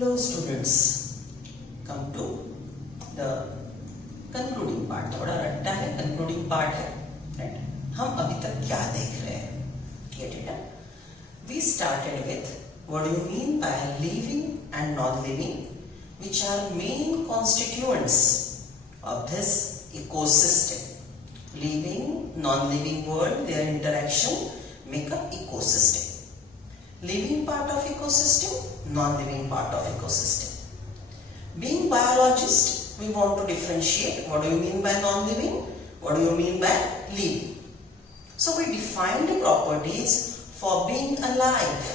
Hello students, come to the concluding part. थोड़ा रट्टा है, concluding part है, right? हम अभी तक क्या देख रहे हैं? Get it? We started with what do you mean by living and non-living, which are main constituents of this ecosystem. Living, non-living world, their interaction make up ecosystem. Living part of ecosystem, non-living part of ecosystem. Being biologist, we want to differentiate what do you mean by non-living, what do you mean by living. So we define the properties for being alive.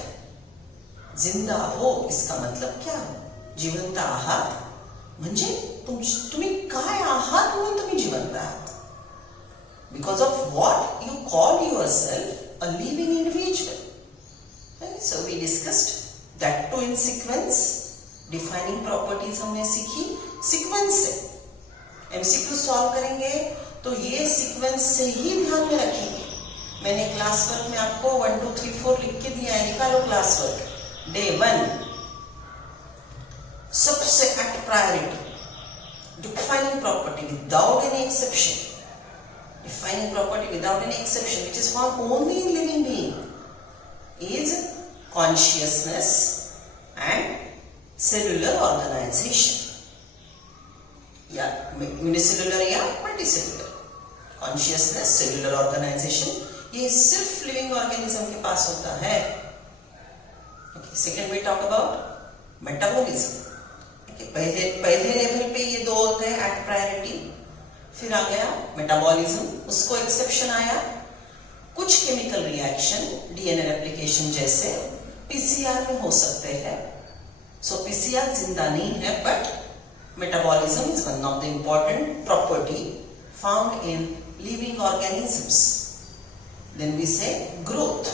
जिंदा हो इसका मतलब क्या हो? जिवंत आहात म्हणजे तुम्ही काय आहात म्हणून तुम्ही जिवंत आहात. Because of what you call yourself a living individual. So we discussed that too in sequence. Defining properties हमने सीखी सीक्वेंस से. MCQ सॉल्व करेंगे तो ये सीक्वेंस से ही ध्यान में रखेंगे. मैंने क्लास वर्क में आपको 1 2 3 4 लिख के दिया है, निकालो क्लास वर्क. डे 1 सबसे at priority defining property without any exception. Defining property without any exception, which is found only in living being, is consciousness and cellular organization. या unicellular या multicellular. Consciousness, cellular organization, ये सिर्फ living organism के पास होता है. Okay, second we talk about metabolism. Okay, पहले level पे ये दो होते हैं at priority. फिर आ गया मेटाबॉलिज्म, उसको एक्सेप्शन आया. कुछ केमिकल रिएक्शन डीएनए रेप्लिकेशन जैसे पीसीआर में हो सकते हैं. सो पीसीआर जिंदा नहीं है, but metabolism is one of the important property found in living organisms. Then we say growth.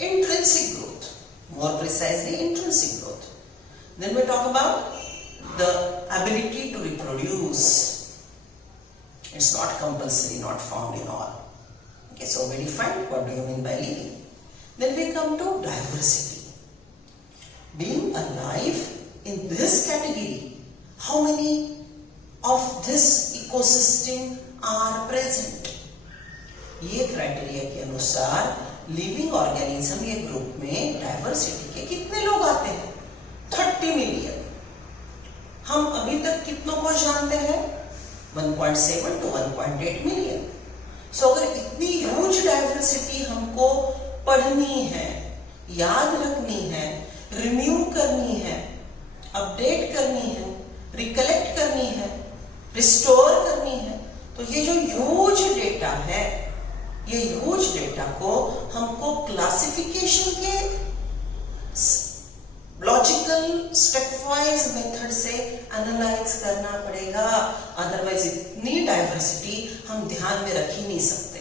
Intrinsic growth, more precisely intrinsic growth. Then we talk about the ability to reproduce. It's not compulsory, not found in all. Okay, so we define what do you mean by living. Then we come to diversity. Being alive in this category, how many of this ecosystem are present? ये criteria के अनुसार living organism ये group में diversity के कितने लोग आते हैं? 30 मिलियन. हम अभी तक कितनों को जानते हैं? 1.7 to 1.8 मिलियन. सो अगर इतनी ह्यूज डाइवर्सिटी हमको पढ़नी है, याद रखनी है, रिन्यू करनी है, अपडेट करनी है, रिकलेक्ट करनी है, रिस्टोर करनी है, तो ये जो ह्यूज डेटा है, ये ह्यूज डेटा को हमको क्लासिफिकेशन के लॉजिकल स्टेप वाइज मेथड से एनालाइज करना पड़ेगा. अदरवाइज इतनी डाइवर्सिटी हम ध्यान में रख ही नहीं सकते.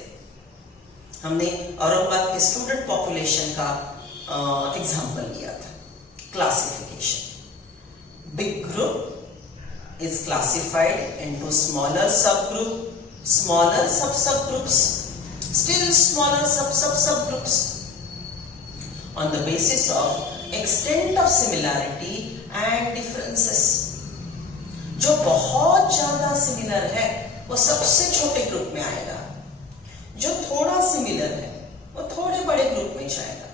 हमने औरंगाबाद के स्टूडेंट पॉपुलेशन का एग्जांपल लिया था. Classification, big group is classified into smaller सब ग्रुप, स्मॉलर सब ग्रुप्स, स्टिल स्मॉलर सब groups on the basis of extent of similarity and differences. जो बहुत ज्यादा सिमिलर है वो सबसे छोटे ग्रुप में आएगा. जो थोड़ा सिमिलर है वो थोड़े बड़े ग्रुप में जाएगा.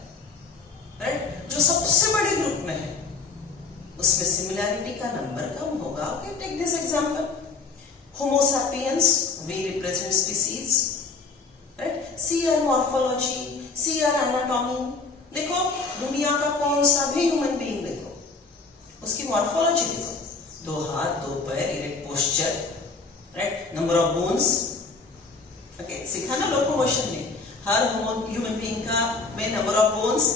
राइट? जो सबसे बड़े ग्रुप में है उसमें सिमिलैरिटी का नंबर कम होगा. Okay, take this example. Homo sapiens, we represent species. Right? See are morphology, see are anatomy. देखो दुनिया का कौन सा भी ह्यूमन बीइंग देखो, उसकी मॉर्फोलॉजी देखो. 2 हाथ, 2 पैर, erect posture, right? Number of bones. Okay, सीखा ना लोकोमोशन में. हर ह्यूमन बीइंग का में नंबर ऑफ बोन्स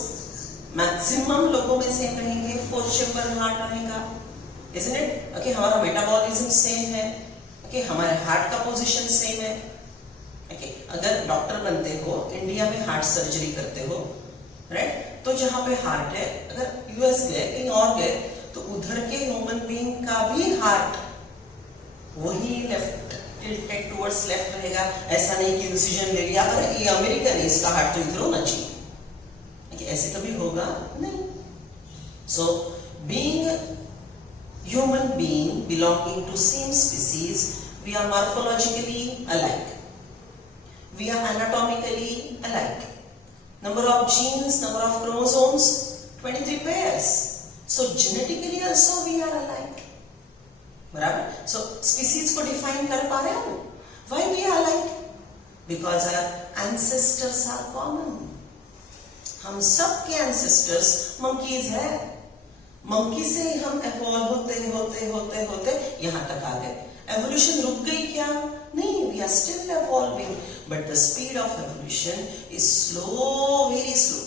मैक्सिमम लोगों में सेम रहेंगे. 4 चेंबर हार्ट रहेगा, इजंट इट? ओके, हमारा मेटाबॉलिज्म सेम है. ओके, हमारे हार्ट का पोजीशन सेम है. ओके, अगर डॉक्टर बनते हो, इंडिया में हार्ट सर्जरी करते हो, राइट? तो जहां पे हार्ट है, अगर यूएस गए, कहीं और गए, तो उधर के ह्यूमन बीइंग का भी हार्ट वही लेफ्ट टिल्टेड टुवर्ड्स लेफ्ट रहेगा. ऐसा नहीं कि इंसिजन ले लिया, अरे ये अमेरिकन है, इसका हार्ट तो इधर होना चाहिए. ऐसे कभी होगा नहीं. So being a human being belonging to same species, we are morphologically alike, we are anatomically alike. Number of genes, number of chromosomes, 23 pairs. So genetically also we are alike. बराबर? So species को define कर पा रहे हो? Why we are alike? Because our ancestors are common. हम सब के ancestors monkeys है. Monkey से ही हम evolve होते यहाँ तक आ गए. Evolution रुक गई क्या? नहीं, we are still evolving, but the speed of evolution is slow, very slow.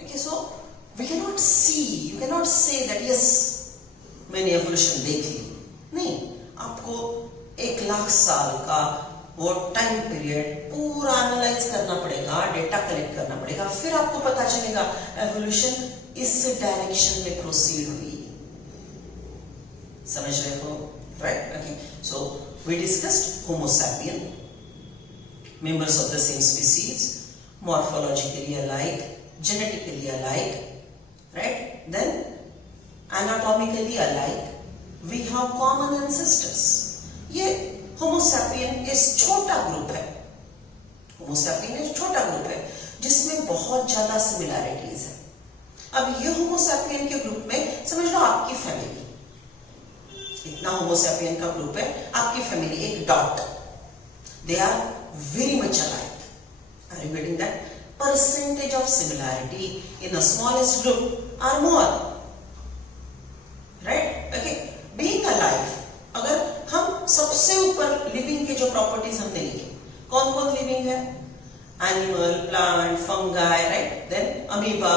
Okay, so we cannot see, you cannot say that yes, मैंने evolution देख ली. नहीं, आपको 1,00,000 साल का वो टाइम पीरियड पूरा एनालाइज करना पड़ेगा, डेटा कलेक्ट करना पड़ेगा, फिर आपको पता चलेगा एवोल्यूशन इस डायरेक्शन में प्रोसीड हुई. समझ रहे हो? Right? Okay. So we discussed homo sapien, members of the same species, morphologically alike, genetically alike, right? Then anatomically alike, we have common ancestors. ये होमो सैपियन एक छोटा ग्रुप है. होमो सैपियन एक छोटा ग्रुप है जिसमें बहुत ज्यादा सिमिलैरिटीज है. अब ये होमो सैपियन के ग्रुप में समझ लो आपकी फैमिली, इतना होमो सैपियन का ग्रुप है, आपकी फैमिली एक dot, they are very much alike. Are you getting that? Percentage of similarity in the smallest group are more. Right? Okay. Being alive, अगर हम सबसे ऊपर लिविंग के जो प्रॉपर्टीज हमने लिखे, कौन कौन लिविंग है? Animal, plant, fungi, right? Then amoeba,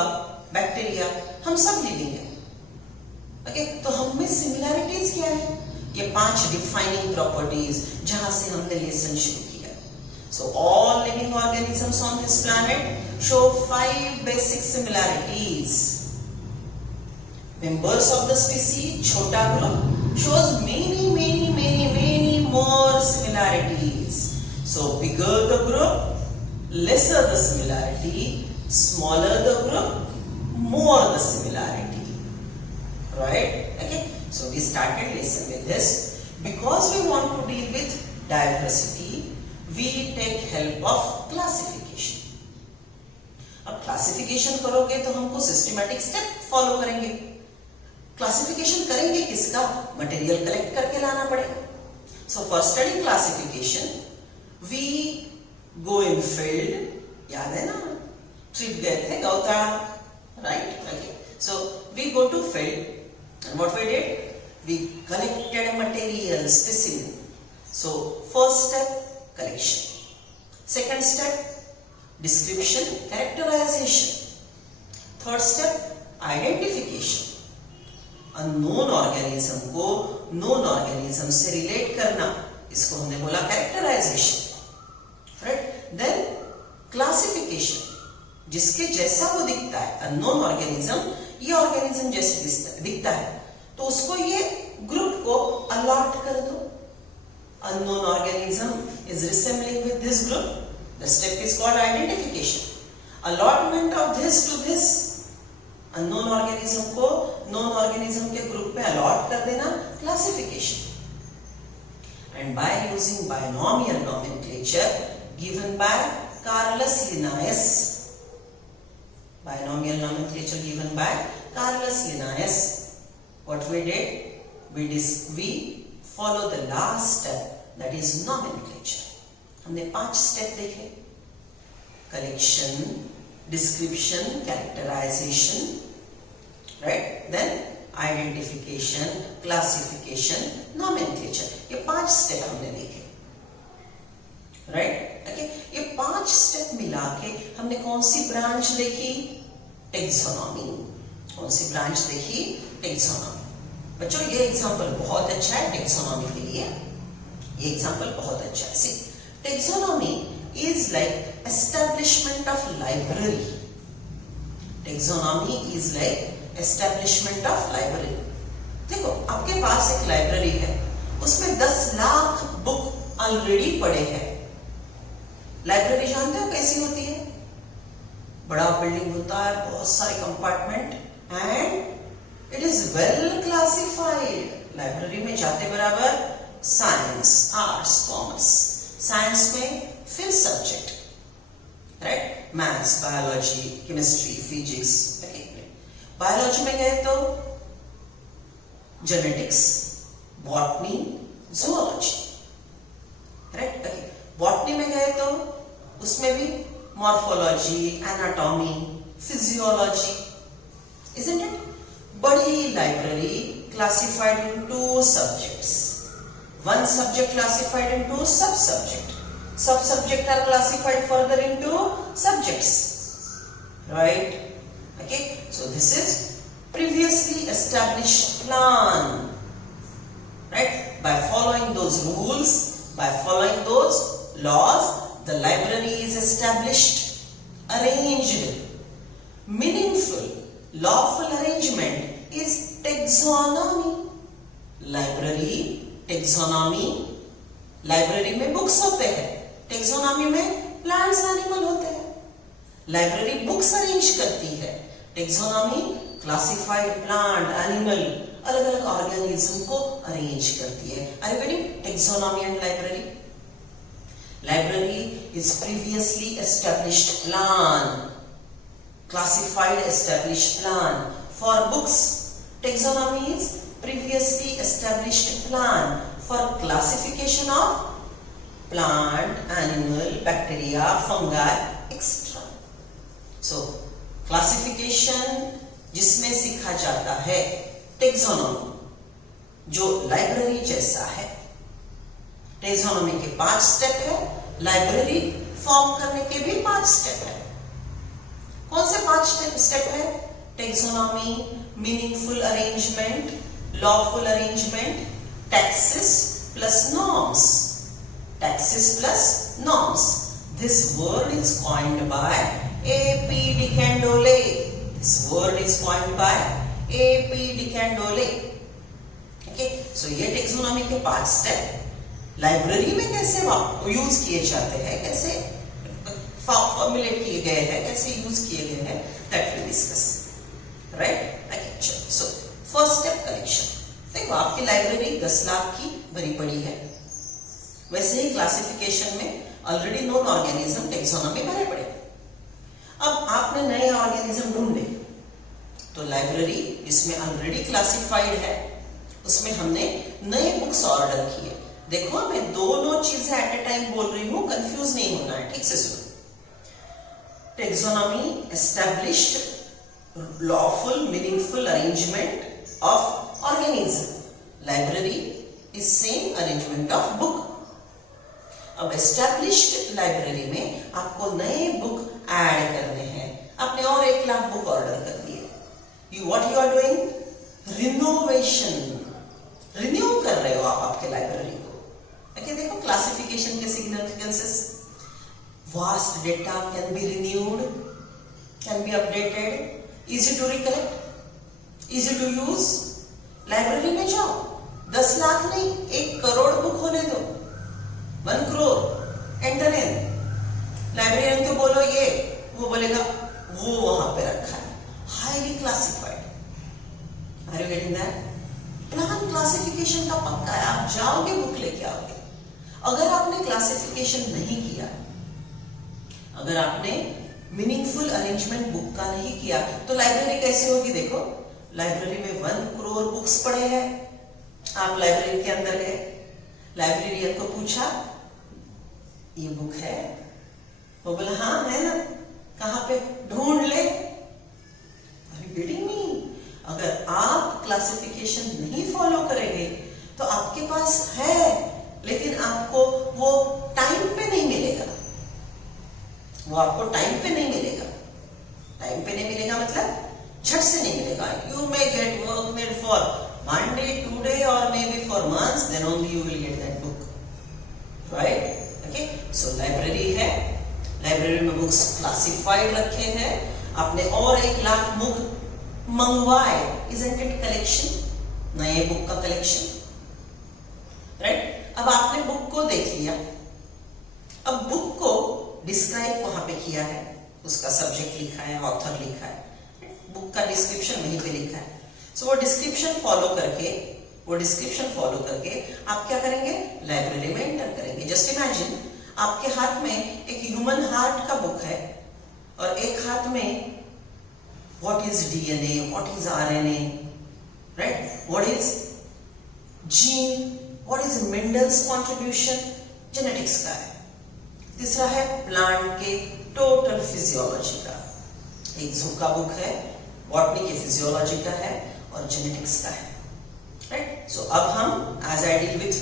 bacteria, हम सब लिविंग है. ओके, तो हम में सिमिलैरिटीज क्या है? ये 5 डिफाइनिंग प्रॉपर्टीज जहां से हमने लेसन शुरू किया. So all living organisms on this planet show 5 basic similarities. Members of the species, छोटा group, shows many more similarities. So bigger the group, lesser the similarity, smaller the group, more the similarity. Right? Okay. So we started lesson with this. Because we want to deal with diversity, we take help of classification. अब classification करोगे तो हमको systematic step follow करेंगे. Classification करेंगे किसका? Material collect करके लाना पड़ेगा. So for study classification we go in field. याद है ना, ट्रिप गए थे गौताड़ा, right? Okay. So we go to field and what we did? We collected material, specimen. So first step collection, second step description, characterization, third step identification. Unknown organism को known organism से relate करना, इसको हमने बोला characterisation. Right? Then classification, जिसके जैसा वो दिखता है, अननोन ऑर्गेनिज्म ये ऑर्गेनिज्म जैसे दिखता है तो उसको ये ग्रुप को अलॉट कर दो. Unknown organism is resembling with this group, the step is called identification. Allotment of this to this, unknown organism को नोन ऑर्गेनिज्म के ग्रुप में अलॉट कर देना, classification. And by using binomial nomenclature given by Carolus Linnaeus, binomial nomenclature given by Carolus Linnaeus, what we did? we follow the last step, that is nomenclature. हमने 5 step देखे: collection, description, characterization, right? Then identification, classification, nomenclature. ये 5 step हमने देखे, right? Okay? ये 5 step मिला के हमने कौन सी ब्रांच देखी? टेक्सोनॉमी. कौन सी ब्रांच देखी? टेक्सोनॉमी. बच्चों ये एग्जांपल बहुत अच्छा है टेक्सोनॉमी के लिए. ये एग्जांपल बहुत अच्छा है. See, taxonomy is like establishment of library. Taxonomy is like establishment of library. देखो आपके पास एक लाइब्रेरी है, उसमें 10 लाख बुक ऑलरेडी पड़े हैं. लाइब्रेरी जानते हो कैसी होती है? बड़ा बिल्डिंग होता है, बहुत सारे compartment, and it is well classified. Library में जाते बराबर साइंस, आर्ट्स, कॉमर्स, साइंस में फिर subject, right, maths, biology, chemistry, physics. Biology में गए तो genetics, botany, zoology, right. Botany में गए तो उसमें भी morphology, anatomy, physiology, isn't it? बड़ी library classified into subjects. One subject classified into sub-subject. Sub-subject are classified further into subjects. Right? Okay. So this is previously established plan. Right? By following those rules, by following those laws, the library is established, arranged. Meaningful, lawful arrangement is taxonomy. Library, taxonomy, library में books होते हैं, taxonomy में plants, animal होते हैं। Library books arrange करती है, taxonomy classified plant, animal, अलग अलग ऑर्गेनिज्म को अरेंज करती है। Are you getting taxonomy and library? Library is previously established plan, classified established plan. For books, taxonomy is previously established plan for classification of plant, animal, bacteria, fungi, etc. So classification जिसमें सीखा जाता है taxonomy, जो library जैसा है। taxonomy के 5 step है, library form करने के भी 5 स्टेप है। कौन से 5 स्टेप है? Taxonomy, meaningful arrangement, lawful arrangement, taxes plus norms. Taxes plus norms, this word is coined bye A.P. de Candolle. This word is coined by A.P. de Candolle. Okay, so ये taxonomy के 5 step library में कैसे use किए जाते हैं, कैसे formulate किए गए हैं, कैसे यूज किए गए हैं, दैट विल डिस्कस, राइट। चलो, सो फर्स्ट स्टेप कलेक्शन। देखो आपकी लाइब्रेरी 10 लाख की भरी पड़ी है, वैसे ही क्लासिफिकेशन में ऑलरेडी नोन ऑर्गेनिज्म, टेक्सोनॉमी भरे पड़े। अब आपने नए ऑर्गेनिज्म ढूंढे, तो लाइब्रेरी जिसमें ऑलरेडी क्लासिफाइड है उसमें हमने नए बुक्स ऑर्डर किए। देखो मैं दोनों चीजें एट ए टाइम बोल रही हूं, कंफ्यूज नहीं होना है, ठीक से सुनो। Taxonomy established lawful, meaningful arrangement of organism. Library is same arrangement of book. अब established library में आपको नए बुक ऐड करने हैं। आपने और 1 लाख बुक ऑर्डर कर दिए। What you are doing? Renovation. Renew कर रहे हो आप आपके लाइब्रेरी को। ओके, देखो क्लासिफिकेशन के significances. Vast data can be renewed, can be updated, easy to recollect, easy to use. Library में जाओ, 10 लाख नहीं 1 करोड़ बुक होने दो, 1 करोड़ एंटर इन। लाइब्रेरियन को बोलो ये, वो बोलेगा वो वहां पे रखा है, highly classified. Are you getting that? Plan classification का पक्का है, आप जाओगे बुक लेके आओगे। अगर आपने क्लासिफिकेशन नहीं किया, अगर आपने मीनिंगफुल अरेंजमेंट बुक का नहीं किया, तो लाइब्रेरी कैसे होगी? देखो लाइब्रेरी में 1 करोड़ बुक्स पड़े हैं। आप लाइब्रेरी के अंदर गए, लाइब्रेरियन को पूछा ये बुक है? वो बोला हाँ है ना, कहाँ पे? ढूंढ ले। Are you getting me? अगर आप क्लासिफिकेशन नहीं फॉलो करेंगे तो आपके पास है, लेकिन आपको वो टाइम पे नहीं मिलेगा। वो आपको टाइम पे नहीं मिलेगा। टाइम पे नहीं मिलेगा मतलब झट से नहीं मिलेगा। You may get work made for 1 day, 2 day और may be for months, then only you will get that book, right. Okay, so library है, लाइब्रेरी में बुक्स क्लासिफाइड रखे हैं। आपने और 1 लाख बुक मंगवाए, इजंट इट कलेक्शन? नए बुक का कलेक्शन, राइट। अब आपने बुक को देख लिया, अब बुक को डिस्क्राइब वहां पे किया है, उसका सब्जेक्ट लिखा है, ऑथर लिखा है, बुक का डिस्क्रिप्शन वहीं पे लिखा है। सो वो डिस्क्रिप्शन फॉलो करके आप क्या करेंगे, लाइब्रेरी में एंटर करेंगे। जस्ट इमेजिन आपके हाथ में एक ह्यूमन हार्ट का बुक है और एक हाथ में what is DNA, what is RNA, right, what is gene, what is Mendel's contribution, genetics का है। तीसरा है प्लांट के टोटल फिजियोलॉजी का। एक जू का बुक है, बॉटनी के फिजियोलॉजी का है और जेनेटिक्स का है, राइट। सो अब हम as I deal with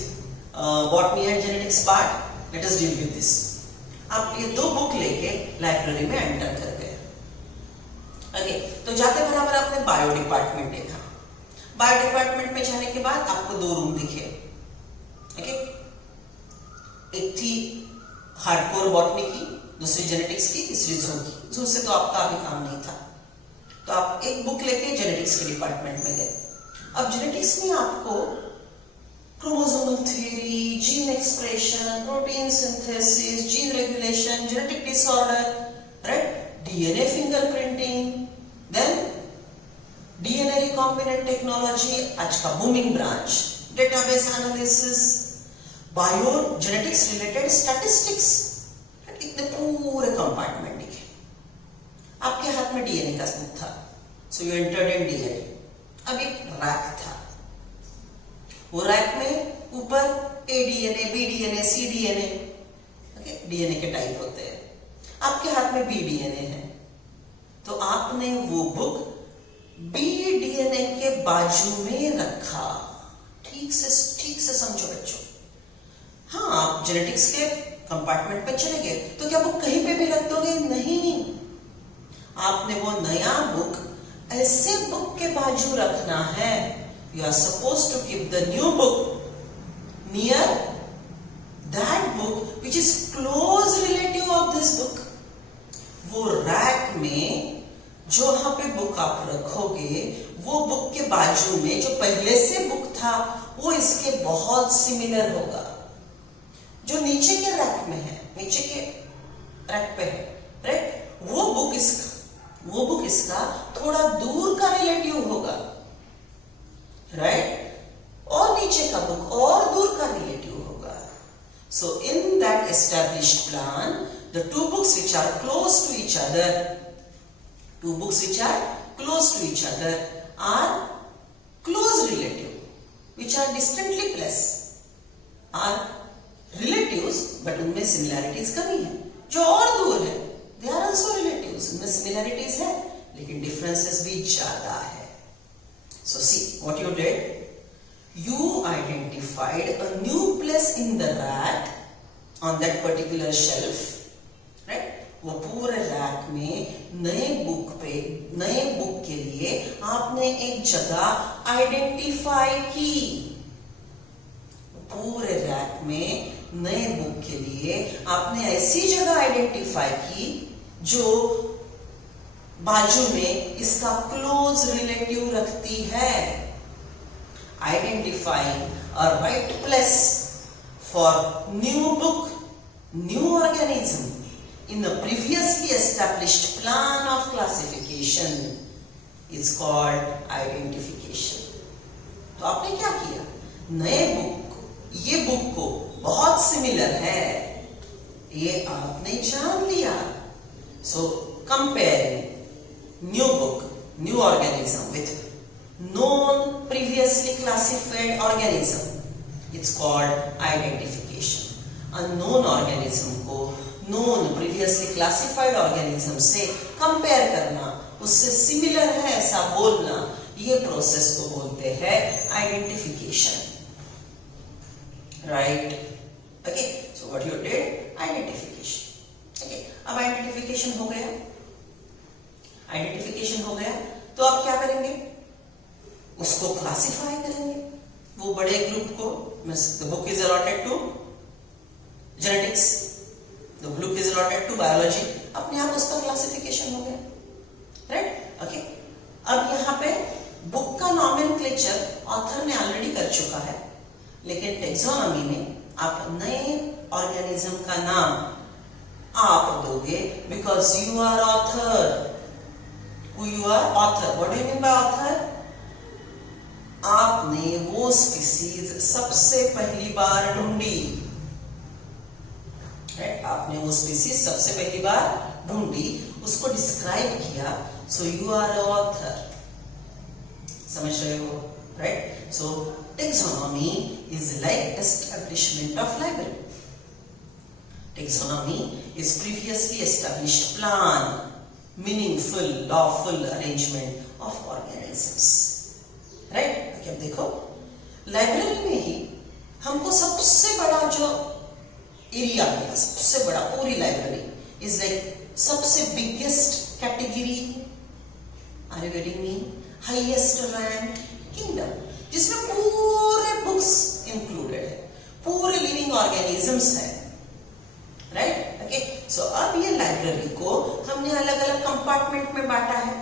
botany and genetics part, let us deal with this. आप ये दो बुक लेके लाइब्रेरी में एंटर कर गए। ओके, तो जाते बराबर आपने बायो डिपार्टमेंट देखा। बायो डिपार्टमेंट में जाने के बाद आपको दो रूम दिखे। ओके, एक थी हार्डकोर बॉटनी की, दूसरी जेनेटिक्स की, तीसरी जू की। जू से तो आपका अभी काम नहीं था, तो आप एक बुक लेके जेनेटिक्स के डिपार्टमेंट में गए। अब जेनेटिक्स में आपको chromosomal theory, gene expression, protein synthesis, gene regulation, genetic disorder, right, DNA fingerprinting, then DNA recombinant technology, आज का booming branch, database analysis, bio genetics related statistics, इतने पूरे कंपार्टमेंट दिखे। आपके हाथ में डीएनए का बुक था, so you entered in DNA. अब एक रैक था, वो रैक में ऊपर ए डीएनए, बी डीएनए, सी डीएनए, ओके, डीएनए के टाइप होते हैं। आपके हाथ में बी डीएनए है, तो आपने वो बुक बी डीएनए के बाजू में रखा। ठीक से समझो बच्चों। हाँ, आप जेनेटिक्स के कंपार्टमेंट में चले गए तो क्या बुक कहीं पे भी रख दोगे? नहीं, आपने वो नया बुक ऐसे बुक के बाजू रखना है। You are suppose to keep the new book near that book which is close relative of this book. वो रैक में जो वहां पे बुक आप रखोगे, वो बुक के बाजू में जो पहले से बुक था वो इसके बहुत सिमिलर होगा। जो नीचे के रैक में है, नीचे के रैक पे है, राइट, वो बुक इसका थोड़ा दूर का रिलेटिव होगा, राइट, और नीचे का बुक और दूर का रिलेटिव होगा। So in that established plan, the two books which are close to each other are close relative, which are distantly placed are relatives, but उनमें similarities कमी है। जो और दूर है, they are also relatives, उनमें similarities है, लेकिन differences भी ज्यादा है। So see what you did. You identified a new place in the rack on that particular shelf, right? वो पूरे रैक में नए बुक के लिए आपने एक जगह आइडेंटिफाई की। पूरे रैक में नए बुक के लिए आपने ऐसी जगह आइडेंटिफाई की जो बाजू में इसका क्लोज रिलेटिव रखती है। Identifying a right place for new book, new organism in a previously established plan of classification is called identification. तो आपने क्या किया? नए बुक, ये बुक को बहुत सिमिलर है, ये आपने जान लिया। So comparing new book, new organism with known previously classified organism, it's called identification. Unknown organism को नोन प्रीवियसली क्लासिफाइड ऑर्गेनिज्म से कंपेयर करना, उससे सिमिलर है ऐसा बोलना, ये प्रोसेस को बोलते हैं identification, right. Okay, so what you did, identification. Okay, अब आइडेंटिफिकेशन हो गया तो आप क्या करेंगे? उसको क्लासिफाई करेंगे, वो बड़े ग्रुप को। The book is allotted to genetics, The book is allotted to biology. अपने आप उसका क्लासिफिकेशन हो गया, राइट। ओके, अब यहाँ पे बुक का नॉमेनक्लेचर ऑथर ने ऑलरेडी कर चुका है, लेकिन टेक्सोनॉमी में आप नए ऑर्गेनिज्म का नाम आप दोगे because you are author, who you are? Author. What do you mean by author? आपने वो स्पीसीज सबसे पहली बार ढूंढी, आपने वो स्पीसीज सबसे पहली बार ढूंढी, उसको डिस्क्राइब किया, so you are a author. समझ रहे हो? Right? So taxonomy is like establishment of library. Taxonomy is previously established plan, meaningful, lawful arrangement of organisms. Right? अब देखो, लाइब्रेरी में ही हमको सबसे बड़ा जो एरिया मिला, सबसे बड़ा पूरी लाइब्रेरी इज लाइक सबसे biggest category, are you getting me? Highest rank kingdom, जिसमें पूरे बुक्स इंक्लूडेड है, पूरे लिविंग ऑर्गेनिजम्स है। राइट? ओके, सो अब ये लाइब्रेरी को हमने अलग अलग कंपार्टमेंट में बांटा है,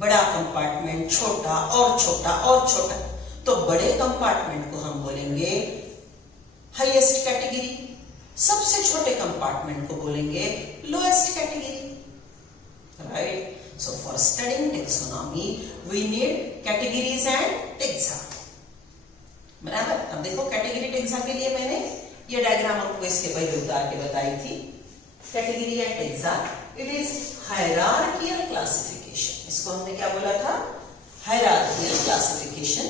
बड़ा कंपार्टमेंट, छोटा और छोटा और छोटा। तो बड़े कंपार्टमेंट को हम बोलेंगे हाईएस्ट कैटेगरी, सबसे छोटे कंपार्टमेंट को बोलेंगे lowest category. Right? So for studying taxonomy we need categories and taxa. बराबर? अब देखो, कैटेगरी टेक्सा के लिए मैंने ये डायग्राम आपको इसके पहले उतार के बताई थी। Category and taxa, it is hierarchical classification. इसको हमने क्या बोला था? Hierarchical classification.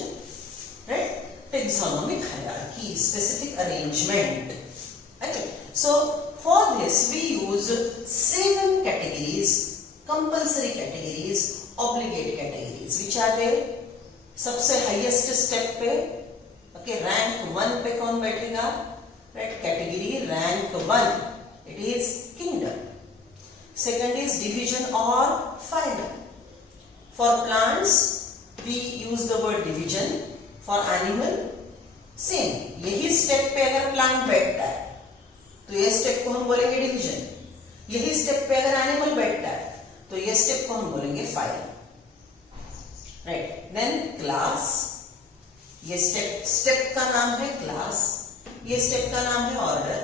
Right? Taxonomic hierarchy, specific arrangement. Okay, so for this we use 7 categories, compulsory categories, obligate categories, which are there. सबसे हाईएस्ट स्टेप पे, ओके, रैंक 1 पे कौन बैठेगा? Right? Category rank 1, it is kingdom. Second is division or phylum. For plants we use the word division, for animal same, यही step पे अगर plant बैठता है तो ये स्टेप को हम बोलेंगे डिवीजन, यही स्टेप पे अगर एनिमल बैठता है तो ये स्टेप को हम बोलेंगे फाइलम। राइट? देन क्लास, ये स्टेप का नाम है क्लास, ये स्टेप का नाम है ऑर्डर,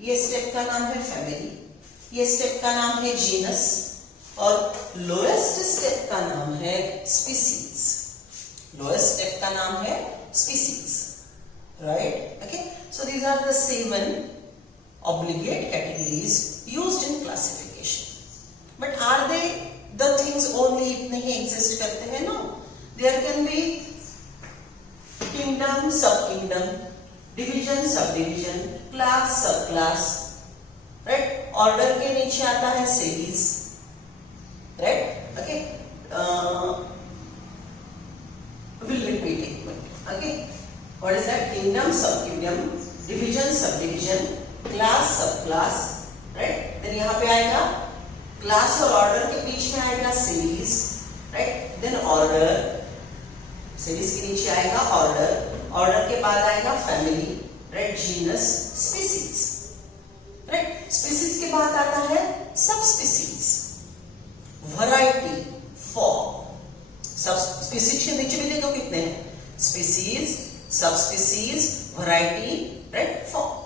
ये स्टेप का नाम है फैमिली, ये स्टेप का नाम है जीनस, और लोएस्ट स्टेप का नाम है स्पीसीज। लोएस्ट स्टेप का नाम है species. Right? Okay, so these are the 7 obligate categories used in classification. But are they the things only इतने ही exist करते हैं? No, there can be kingdom, sub-kingdom, division, subdivision, class, subclass, right? Order के नीचे आता है series, right? Okay, we'll repeat it. Okay, what is that? Kingdom, subkingdom, division, subdivision, class, subclass, right? Then यहाँ पे आएगा class और order के बीच में आएगा series, right? Then order, series के नीचे आएगा order, ऑर्डर के बाद आएगा family, right? Genus, species, right? Species के बाद आता है sub species, variety, form. Sub species के नीचे भी देखो कितने हैं, species, sub species, variety, right, form.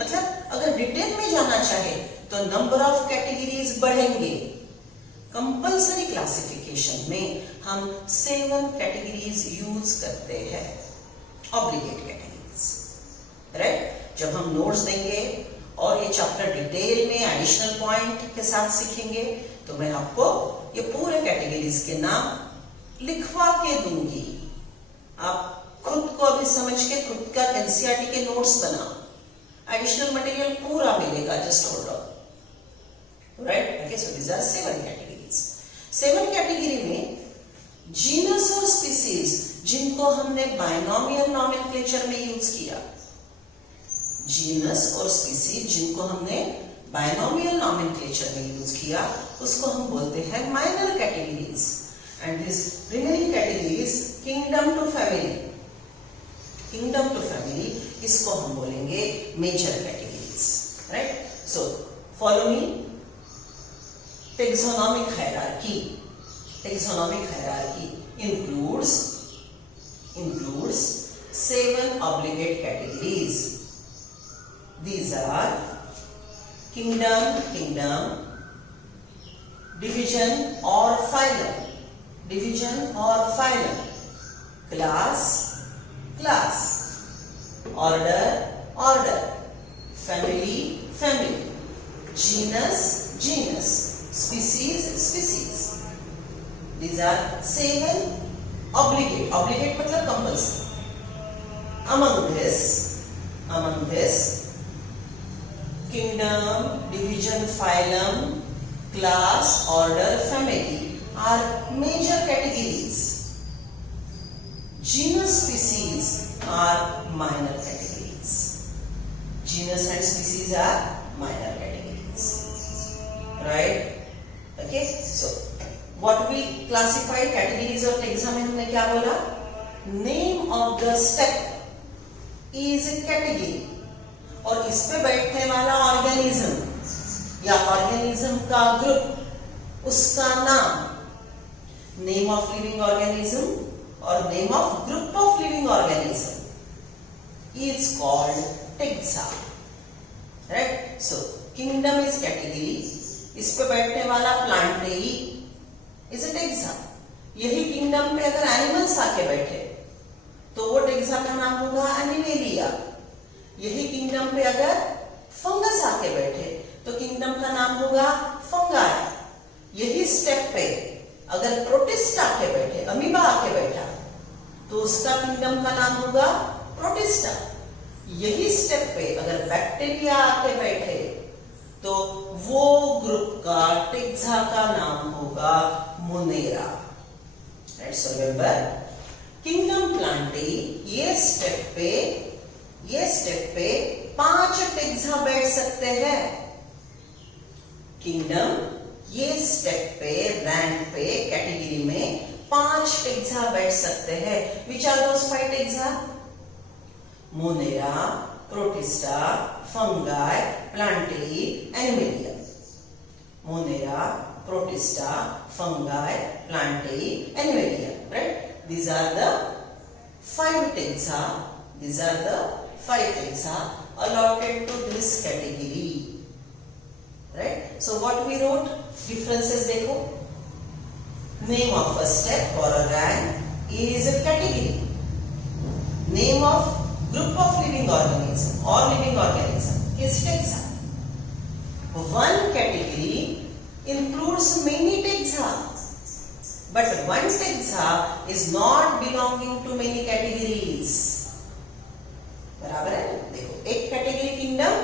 मतलब अगर डिटेल में जाना चाहे तो नंबर ऑफ कैटेगरीज बढ़ेंगे। कंपल्सरी क्लासिफिकेशन में हम 7 कैटेगरीज यूज करते हैं, ऑब्लिगेट कैटेगरीज। राइट? जब हम नोट्स देंगे और ये चैप्टर डिटेल में एडिशनल पॉइंट के साथ सीखेंगे तो मैं आपको ये पूरे कैटेगरीज के नाम लिखवा के दूंगी। आप खुद को अभी समझ के खुद का एनसीईआरटी के नोट्स बनाओ, एडिशनल मटेरियल पूरा मिलेगा, just hold on. Right? Okay, so these are 7 categories. 7 category में जीनस और स्पीसीज जिनको हमने बाइनोमियल नॉमेनक्लेचर में यूज किया, जीनस और स्पीसीज जिनको हमने बाइनोमियल नॉमेनक्लेचर में यूज किया, उसको हम बोलते हैं minor categories. And this remaining categories kingdom to family, kingdom to family, इसको हम बोलेंगे major categories. Right? So follow me. Taxonomic hierarchy, taxonomic hierarchy includes 7 obligate categories. These are kingdom, division or phylum, division or phylum, class, class, order, order, family, family, genus, genus, species, species. These are 7 obligate, obligate मतलब compulsory. Among this kingdom, division, phylum, class, order, family are major categories. Genus, species are minor categories. Genus and species are minor categories. Right? Okay? So, what we classify categories of taxa में हमने क्या बोला? Name of the step is a category. और इस पे बैठने वाला organism या ऑर्गेनिज्म का ग्रुप, उसका नाम, नेम ऑफ लिविंग ऑर्गेनिज्म और name of group of living organism is called taxa. Right? So kingdom is category, इस पे बैठने वाला प्लांटेई इज अ टेक्सा. यही किंगडम पे अगर एनिमल्स आके बैठे तो वो टेक्सा का नाम होगा एनिमेलिया. यही किंगडम पे अगर फंगस आके बैठे तो किंगडम का नाम होगा फंगाई. यही स्टेप पे अगर प्रोटिस्ट आके बैठे, अमीबा आके बैठा, तो उसका किंगडम का नाम होगा प्रोटिस्टा. यही स्टेप पे अगर बैक्टीरिया आके बैठे तो वो ग्रुप का टेक्सा का नाम होगा Monera. Right? So remember, kingdom Plantae ये स्टेप पे 5 टेक्सा बैठ सकते हैं. किंगडम ये स्टेप पे, रैंक पे, कैटेगरी में 5 टेक्सा बैठ सकते हैं. Which are those 5 taxa? Monera, Protista, Fungi, Plantae, Animalia. Monera, Protista, Fungi, Plantae, Animalia. Right? These are the 5 taxa. These are the 5 taxa allotted to this category. Right? So what we wrote? Differences देखो. Name of a step or a rank is a category. Name of group of living organism or living organism is taxa. One category includes many taxa. But one taxa is not belonging to many categories. बराबर है? देखो, एक category kingdom,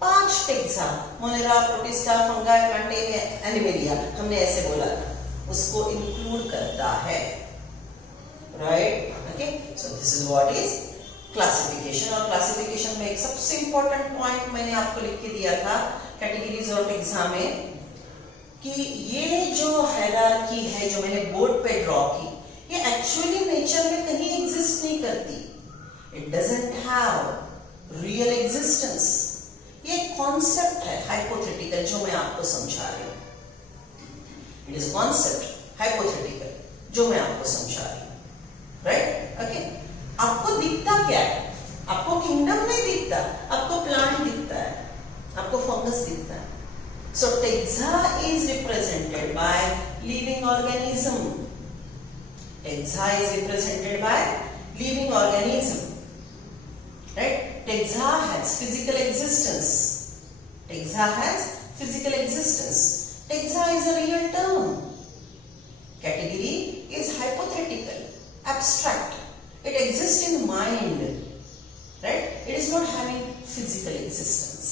5 taxa, Monera, Protista, Fungi, Plantae, animalia, हमने ऐसे बोला, उसको include करता है. Right? Okay? So this is what is classification. और क्लासिफिकेशन में एक सबसे इंपॉर्टेंट पॉइंट मैंने आपको लिख के दिया था कैटेगरीज और टेक्सा में, कि ये जो हायरार्की है जो मैंने बोर्ड पे ड्रॉ की, ये एक्चुअली नेचर में कहीं एग्जिस्ट नहीं करती. It doesn't have real existence. ये कॉन्सेप्ट है हाइपोथेटिकल जो मैं आपको समझा रही हूं. इट इज कॉन्सेप्ट हाइपोथेटिकल जो मैं आपको समझा रही हूं. राइट? ओके? आपको दिखता क्या है? आपको किंगडम नहीं दिखता, आपको प्लांट दिखता है, आपको फंगस दिखता है. So taxa is represented by living organism. Taxa is represented by living organism. Right? Taxa has physical existence. Taxa has physical existence. Taxa is a real term. Category is hypothetical, abstract. It exists in mind. Right? It is not having physical existence.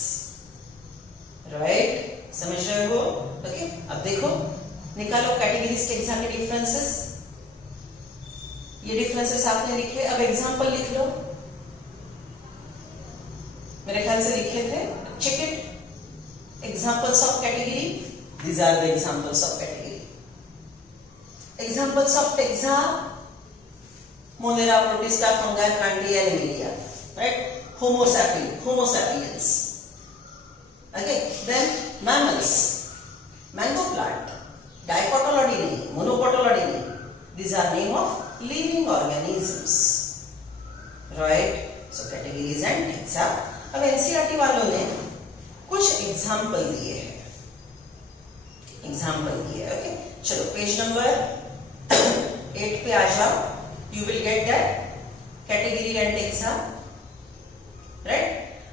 Right? समझ रहे हो? Okay? अब देखो, निकालो categories taxa के differences. ये differences आपने लिखे. अब एग्जांपल लिख लो. मेरे ख्याल से लिखे थे. Check it. Examples of category. These are the examples of category. Examples of taxa: Monera, Protista, fungi, plantae, Animalia. Right? Homo sapiens. Okay. Then mammals. Mango plant. Dicotyledonei, monocotyledonei. These are name of living organisms. Right? So categories and taxa. अब NCERT वालों ने कुछ example दिए हैं. Example दिया है. Okay, चलो page number 8 पे आ जाओ. You will get that category and exam, right.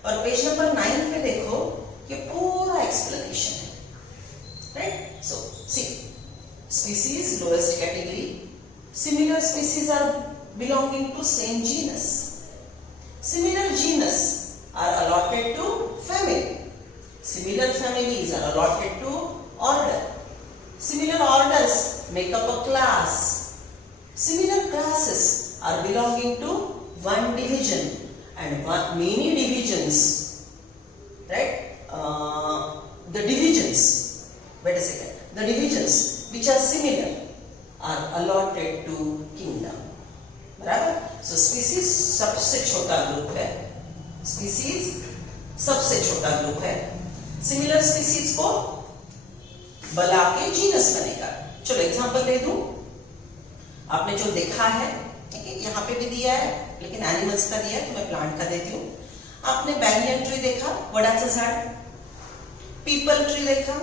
और पेज नंबर 9 पे देखो, ये पूरा एक्सप्लेनेशन है, right. So see, species lowest category, similar species are belonging to same genus, similar genus are allotted to family, similar families are allotted to order, similar orders make up a class, similar classes are belonging to one division and many divisions, right. The divisions, wait a second, the divisions which are similar are allotted to kingdom, बराबर. So species सबसे छोटा group है, species सबसे छोटा group है. Similar species को बला के जीनस बनेगा. चलो एग्जांपल दे दूं. आपने जो देखा है, ठीक है, यहाँ पे भी दिया है लेकिन एनिमल्स का दिया है तो मैं प्लांट का देती हूँ. आपने बैनियन ट्री देखा, वडाचं झाड. पीपल ट्री देखा,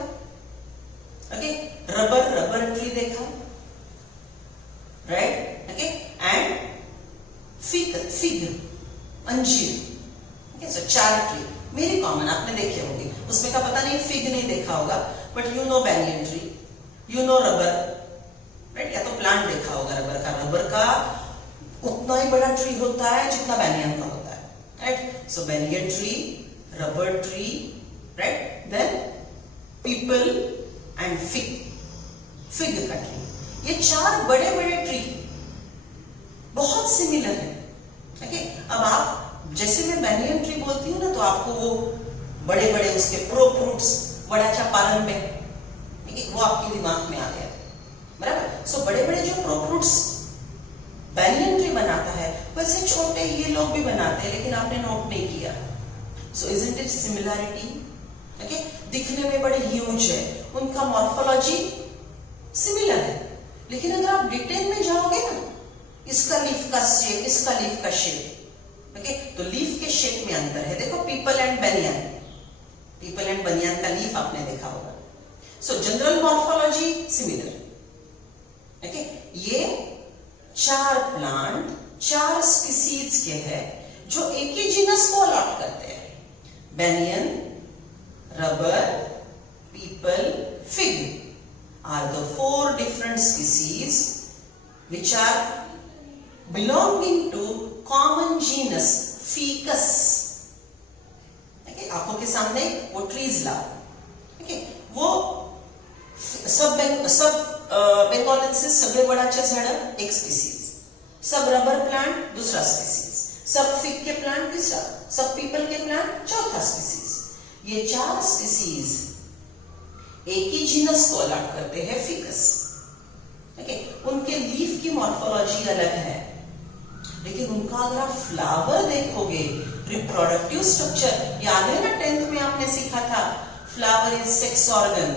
ओके. रबर ट्री देखा, राइट. ओके, एंड फिग अंजीर. सो 4 ट्री वेरी कॉमन, आपने देखे होंगे. उसमें का पता नहीं, फिग नहीं देखा होगा, but you know banyan tree, you know rubber, right. या तो प्लांट देखा होगा रबर का. रबर का उतना ही बड़ा ट्री होता है जितना बैनियन का होता है, right. So banyan tree, rubber tree, right. Then peepal and fig का ट्री. ये 4 बड़े बड़े ट्री बहुत सिमिलर है. ओके, अब आप जैसे मैं बैनियन ट्री बोलती हूँ ना, तो आपको वो बड़े बड़े उसके प्रो फ्रूट्स, वडाच्या पारंब्या, ठीक है, वो आपके दिमाग में आ गया, बराबर. सो बड़े बड़े जो प्रो फ्रूट्स बैनियन ट्री बनाता है, वैसे छोटे ये लोग भी बनाते हैं, लेकिन आपने नोट नहीं किया. सो इजंट इट सिमिलैरिटी. ओके, दिखने में बड़े ह्यूज है, उनका मॉर्फोलॉजी सिमिलर है, लेकिन अगर आप डिटेल में जाओगे ना, इसका लीफ का शेप, इसका लीफ का शेप, ओके, तो लीफ के शेप में अंतर है. देखो पीपल एंड बनियान का लीफ आपने देखा होगा. सो जनरल मॉर्फोलॉजी सिमिलर. ओके, ये 4 प्लांट 4 स्पीसीज के हैं जो एक ही जीनस को अलॉट करते हैं. Banyan, rubber, peepal, fig are the 4 different species which are belonging to common genus ficus. आंखों के सामने वो ट्रीज ला, वो सब बेंगोलिन्सिस सगळे वडाचे झाड एक स्पीसीज, सब रबर प्लांट दूसरा स्पीसीज, सब फिग के प्लांट तीसरा, सब पीपल के प्लांट चौथा स्पीसीज. ये 4 स्पीसीज एक ही जीनस को अलॉट करते हैं, फिकस. उनके लीफ की मॉर्फोलॉजी अलग है, लेकिन उनका अगर आप फ्लावर देखोगे, रिप्रोडक्टिव स्ट्रक्चर याद है ना, 10th में आपने सीखा था, flower is sex organ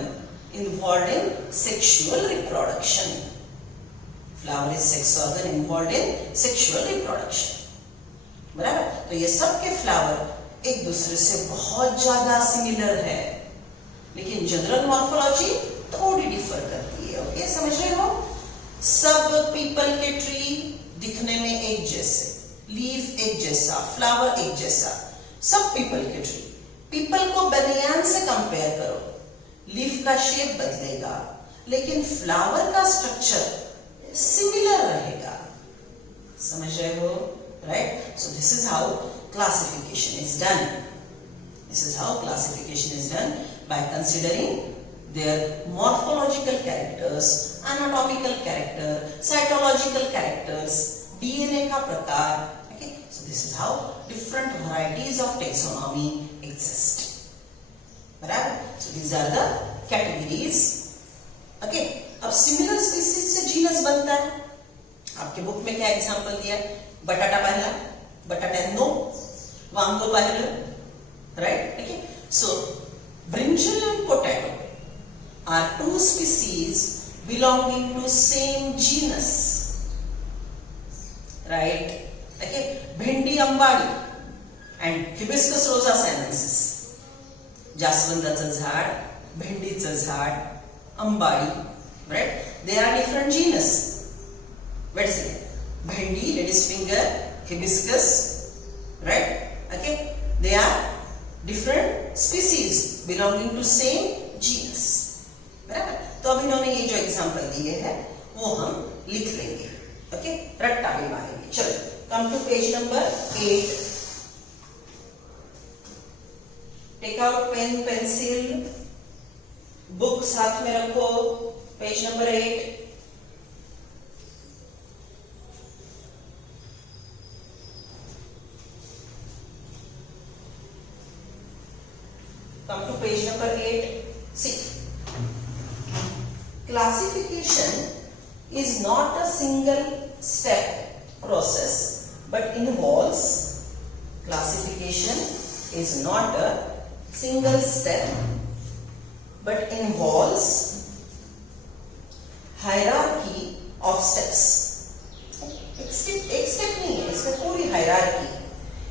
involved in sexual reproduction. Flower is sex organ involved in sexual reproduction, बराबर. तो ये सब के फ्लावर एक दूसरे से बहुत ज्यादा सिमिलर है, लेकिन जनरल मॉर्फोलॉजी थोड़ी डिफर करती है. ओके, समझ रहे हो. सब पीपल के ट्री दिखने में एक जैसे, लीफ एक जैसा, फ्लावर एक जैसा, सब पीपल के ट्री. पीपल को बैनियन से कंपेयर करो, लीफ का शेप बदलेगा, लेकिन फ्लावर का स्ट्रक्चर सिमिलर रहेगा. समझ रहे हो, right. So this is how classification is done. This is how classification is done, by considering their morphological characters, anatomical character, cytological characters, DNA का प्रकार. Okay, so this is how different varieties of taxonomy exist. बराबर. So these are the categories. Okay, अब similar species से genus बनता है. आपके book में क्या एग्जांपल दिया? बटाटा पहला, बटाटेनो, वांगो पहला, right? Okay, so brinjal and potato are 2 species belonging to same genus, right? Okay, bhendi ambadi and hibiscus rosa sinensis, जास्वंदाचं झाड, भेंडीचं झाड, ambadi, right? They are different genus. Wait a second. Bhendi, lady's finger, hibiscus, right? Okay, they are different species belonging to same genus. बराबर? तो अब इन्होंने ये जो example दिए हैं वो हम लिख लेंगे. ओके, रट्टा भी मारेंगे. चलो, come to page number 8. Take out pen, pencil, book साथ में रखो. Page number 8. Come to page number 8. See, classification is not a single step process but involves classification is not a single step but involves hierarchy of steps. एक step नहीं है, इसमें पूरी hierarchy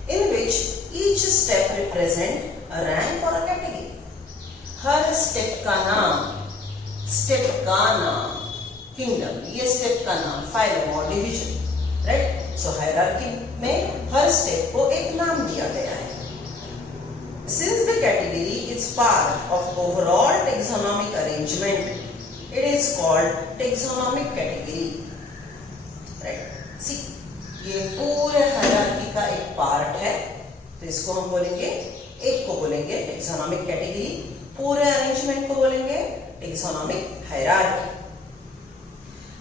in which each step represent a rank or a category. Her step का नाम kingdom, ये step का नाम फाइलम और डिवीजन, राइट? सो हायरार्की में हर स्टेप को एक नाम दिया गया है. Since the category is part of overall taxonomic arrangement, it is called taxonomic category, right? See, ये पूरे हायरार्की का एक पार्ट है, तो इसको हम बोलेंगे, एक को बोलेंगे टेक्सोनोमिक कैटेगरी, पूरे अरेंजमेंट को बोलेंगे taxonomic hierarchy.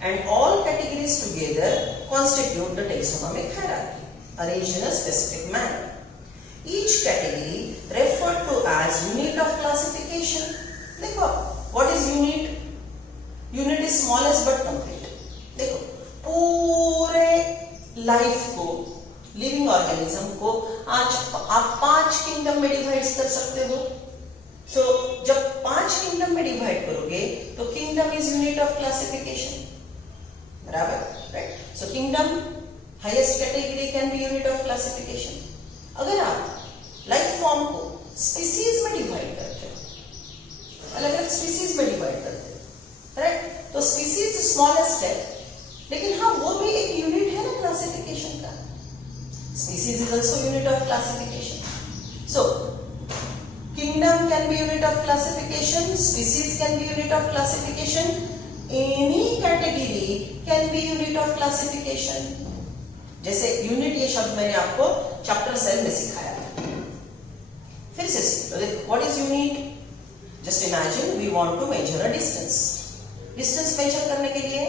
And all categories together constitute the taxonomic hierarchy, arranged in a specific manner. Each category referred to as unit of classification. देखो, what is unit? Unit is smallest but complete. देखो, पूरे life को, living organism को आज आप 5 kingdom में divide कर सकते हो. सो जब 5 किंगडम में डिवाइड करोगे तो kingdom is unit of classification. बराबर, right? So kingdom highest category can be unit of classification. अगर आप लाइफ फॉर्म को स्पीसीज में डिवाइड करते हो, अलग अलग स्पीसीज में डिवाइड करते हो, राइट? तो स्पीसीज स्मॉलेस्ट है, लेकिन हाँ वो भी एक यूनिट है ना क्लासिफिकेशन का. Species is also unit of classification. So, kingdom can be unit of classification, species can be unit of classification, any category can be unit of classification. जैसे यूनिट ये शब्द मैंने आपको चैप्टर 7 में सिखाया था. फिर से what is unit? Just imagine we want to measure a distance. Distance measure करने के लिए,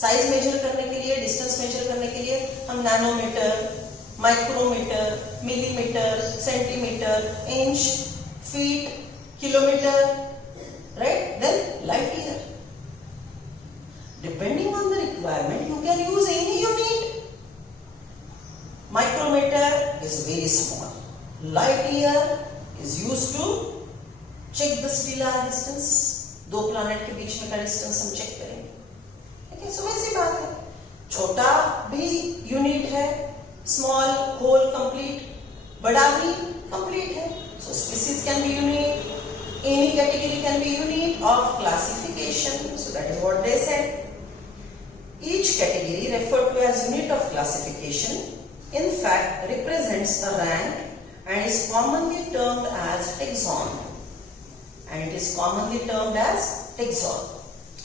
साइज मेजर करने के लिए, डिस्टेंस मेजर करने के लिए हम nanometre, micrometre, millimetre, centimetre, inch, feet, kilometre, right? Then light year. Depending on the requirement you can use any unit. Micrometre is very small. Light year is used to check the stellar distance. 2 planet के बीच में का distance हम check करेंगे. सो वैसी बात है, छोटा भी यूनिट है, स्मॉल, होल, कंप्लीट, बड़ा भी कंप्लीट है. So species can be unit, any category can be unit of classification. So that is what they said. Each category referred to as unit of classification in fact represents a rank and is commonly termed as taxon.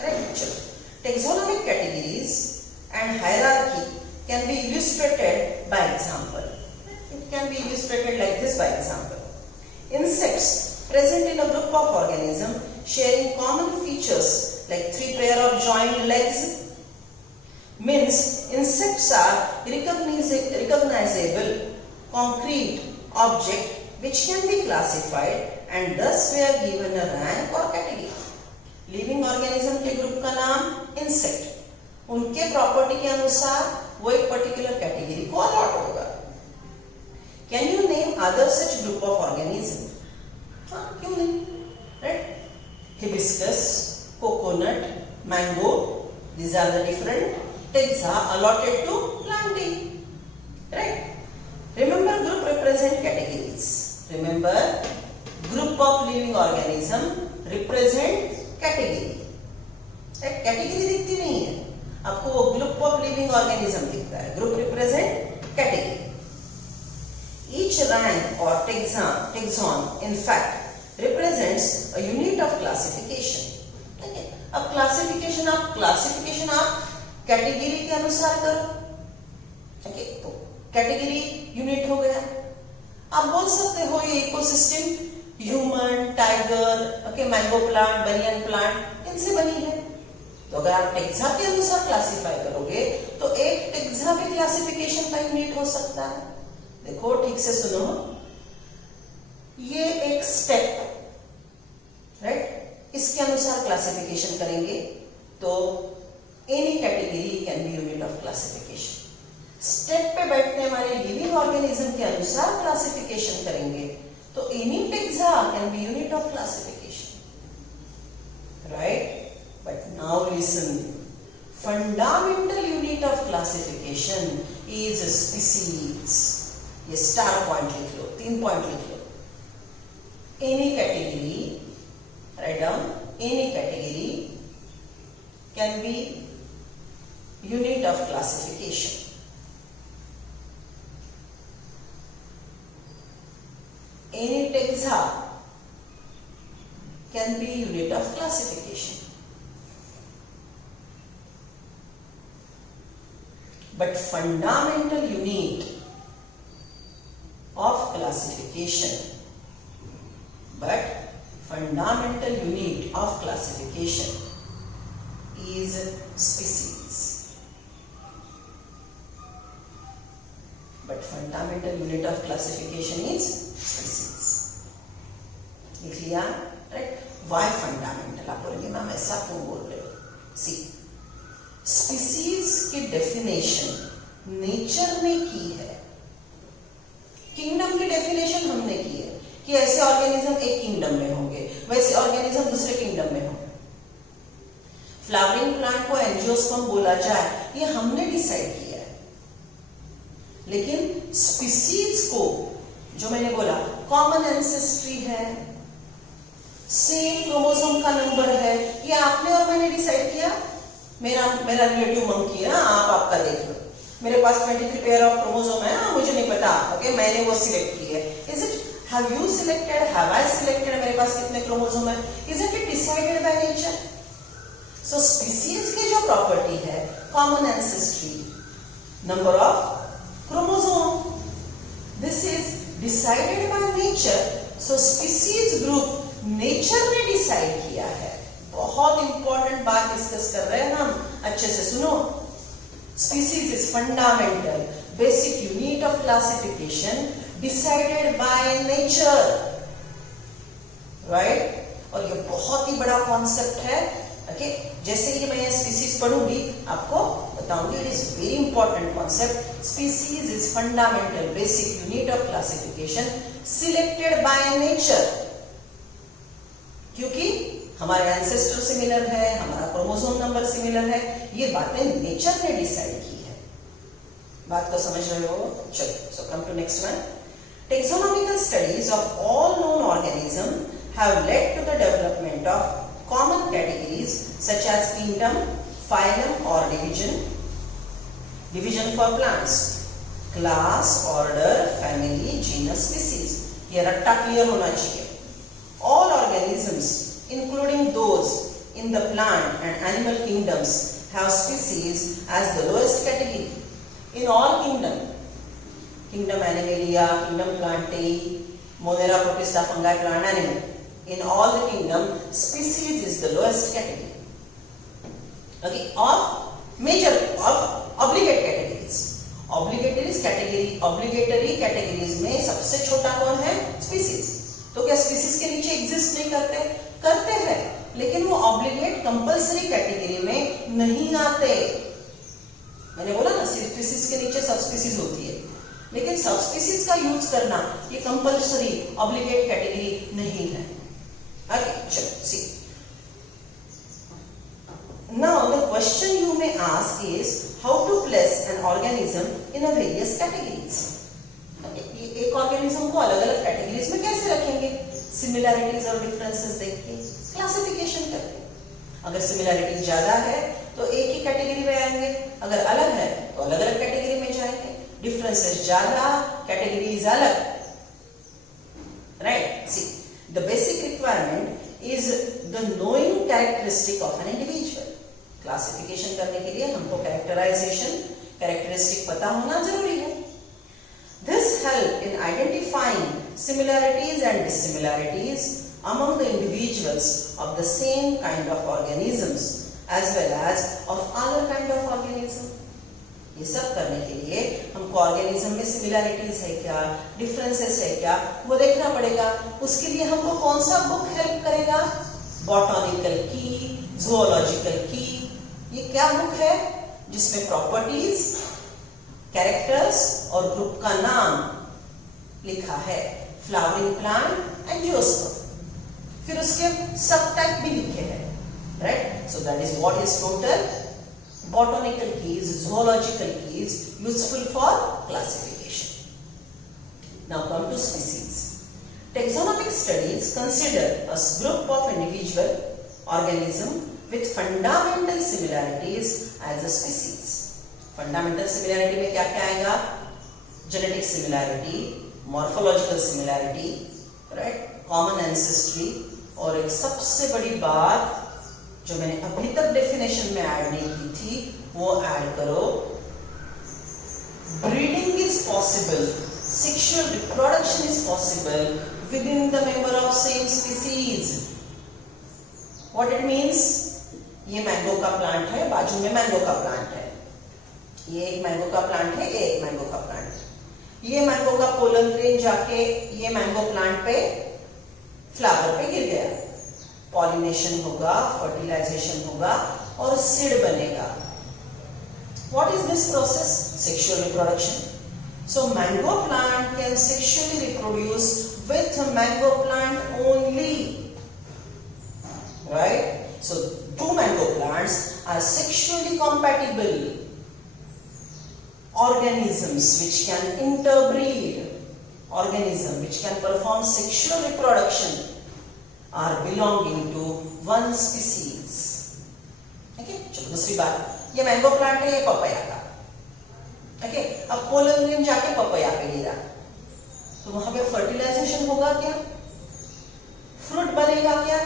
Right? चलो, taxonomic categories and hierarchy can be illustrated by example. It can be illustrated like this by example. Insects present in a group of organisms sharing common features like 3 pair of joined legs means insects are recognizable concrete object which can be classified and thus were given a rank or category. Living organism के group का नाम insect, उनके property के अनुसार वो एक particular category को allot होगा. Can you name other such group of organism? हाँ, क्यों नहीं, right? Hibiscus, coconut, mango, these are the different taxa allotted to plantae, right? Remember, group represent categories. Remember, group of living organism represent category, category दिखती नहीं है आपको, वो group of living organism दिखता है। Group represent category. Each rank और taxon in fact represents a unit of classification. ठीक है, अब क्लासिफिकेशन आप कैटेगरी के अनुसार करो। ठीक है, तो कैटेगरी यूनिट हो गया। आप बोल सकते हो ये ecosystem human, tiger, okay, mango plant, banyan plant, इनसे बनी है। तो अगर आप टेक्सा के अनुसार क्लासिफाई करोगे तो एक टेक्सा भी क्लासिफिकेशन का यूनिट हो सकता है। देखो ठीक से सुनो, ये एक स्टेप, राइट, इसके अनुसार क्लासिफिकेशन करेंगे तो any category can be unit of classification. Step पे बैठने वाले लिविंग ऑर्गेनिज्म के अनुसार क्लासिफिकेशन करेंगे तो any taxa can be unit of classification, right. But now listen, fundamental unit of classification is species. ये स्टार पॉइंट लिख लो, 3 पॉइंट लिख लो। Any category, write down, any category can be unit of classification. Any taxa can be unit of classification. But fundamental unit of classification is species. But fundamental unit of classification is species. लिख लिया, right. Why fundamental? आप बोलेंगे ma'am ऐसा क्यों बोल रहे हो? See, species की डेफिनेशन नेचर ने की है, किंगडम की डेफिनेशन हमने की है कि ऐसे ऑर्गेनिज्म एक किंगडम में होंगे, वैसे ऑर्गेनिज्म दूसरे किंगडम में होंगे। फ्लावरिंग प्लांट को एंजियोस्पर्म बोला जाए, ये हमने डिसाइड किया है। लेकिन स्पीसीज को, जो मैंने बोला, कॉमन एंसेस्ट्री है, सेम क्रोमोसोम का नंबर है, ये आपने और मैंने डिसाइड किया। मेरा रिलेटिव मंकी है, आप आपका देख लो, मेरे पास 23 पेयर ऑफ क्रोमोसोम है, मुझे नहीं पता, ओके, मैंने वो सिलेक्ट की है। Is it, have you selected, have I selected, मेरे पास कितने क्रोमोसोम है? Is it decided by nature? So species की जो प्रॉपर्टी है, common ancestry, number of chromosome, this is decided by nature. So species group nature ने decide किया है। बहुत इंपॉर्टेंट बात डिस्कस कर रहे हैं हम, अच्छे से सुनो। Species is fundamental basic unit of classification decided by nature, right. और ये बहुत ही बड़ा कॉन्सेप्ट है, ओके। जैसे ही मैं स्पीसीज पढ़ूंगी आपको बताऊंगी, it is very important concept. Species is fundamental basic unit of classification selected by nature, क्योंकि हमारे एंसेस्टर सिमिलर है, हमारा क्रोमोसोम नंबर सिमिलर है, ये बातें नेचर ने डिसाइड की है। बात को समझ रहे हो? चलो, so come to next one. Taxonomical studies of all known organism have led to the development of common categories such as kingdom, phylum और division for plants, class, order, family, genus, species. ये रट्टा clear होना चाहिए। All organisms, including those in the plant and animal kingdoms, have species as the lowest category. In all kingdom Animalia, kingdom Plantae, Monera, Protista, fungi, plant, animal. In all the kingdom, species is the lowest category. Okay, of obligate categories. Obligatory categories में सबसे छोटा कौन है? Species. तो क्या species के नीचे exist नहीं करते? करते हैं, लेकिन वो ऑब्लिगेट कंपल्सरी कैटेगरी में नहीं आते। मैंने बोला ना, स्पीसीज के नीचे सब स्पीसीज होती है, लेकिन सब स्पीसीज का यूज करना ये कंपल्सरी ऑब्लिगेट कैटेगरी नहीं है। ओके, चलो see. Now the question you may ask is how to place an organism in a various categories. एक ऑर्गेनिज्म को अलग अलग कैटेगरीज में कैसे रखेंगे? सिमिलैरिटीज और डिफरेंसेस देख के क्लासिफिकेशन करके। अगर सिमिलैरिटी ज्यादा है तो एक ही कैटेगरी में आएंगे, अगर अलग है तो अलग अलग कैटेगरी में जाएंगे। डिफरेंसेस ज्यादा, कैटेगरीज अलग, right. See the basic requirement is the knowing characteristic of an individual. Classification करने के लिए हमको कैरेक्टरिस्टिक पता होना जरूरी है। This help in identifying similarities and dissimilarities among the individuals of the same kind of organisms as well as of other kind of organism. ये सब करने के लिए हमको ऑर्गेनिज्म में सिमिलैरिटीज है क्या, डिफरेंसेस है क्या, वो देखना पड़ेगा। उसके लिए हमको कौन सा बुक हेल्प करेगा? बॉटनिकल की, ज़ूलॉजिकल की। ये क्या बुक है जिसमें प्रॉपर्टीज, कैरेक्टर्स और ग्रुप का नाम लिखा है, फ्लावरिंग प्लांट एंड जियोस्पर्म। फिर उसके सब टाइप भी लिखे हैं, right. So that is what is total botanical keys, zoological keys useful for classification. Now come to species. Taxonomic studies consider a group of individual organism with fundamental similarities as a species. Fundamental similarity में क्या क्या आएगा? Genetic similarity, morphological similarity, right? Common ancestry, और एक सबसे बड़ी बात जो मैंने अभी तक डेफिनेशन में ऐड नहीं की थी वो ऐड करो, breeding is possible, sexual reproduction is possible with in the member of same species. What it means? ये मैंगो का प्लांट है, बाजू में मैंगो का प्लांट है, ये एक मैंगो का प्लांट है, एक मैंगो का प्लांट है। ये मैंगो का पोलन ग्रेन जाके ये मैंगो प्लांट पे फ्लावर पे गिर गया, पॉलिनेशन होगा, फर्टिलाइजेशन होगा और सीड बनेगा। What is this process? Sexual reproduction. So mango plant can sexually reproduce with mango plant only, right? So two mango plants are sexually compatible organisms which can interbreed, organism which can perform sexual reproduction are belonging to one species. Okay? चलो दूसरी बात, ये mango plant है, ये papaya का। Okay? अब pollen grain जाके papaya पे गिरा तो वहां पे फर्टिलाइजेशन होगा क्या? फ्रूट बनेगा क्या?